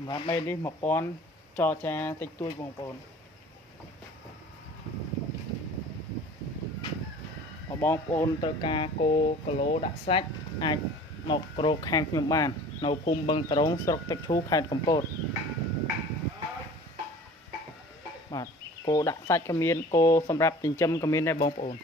សម្រាប់មេនេះ1000ចរចាតិចតួចបងប្អូនបងប្អូនត្រូវការគោគីឡូដាក់សាច់អាចមករកខាងខ្ញុំបាននៅភូមិបឹងត្រង់ស្រុកទឹកឈូខេត្តកំពតបាទគោដាក់សាច់ក៏មានគោសម្រាប់ចិញ្ចឹមក៏មានដែរបងប្អូន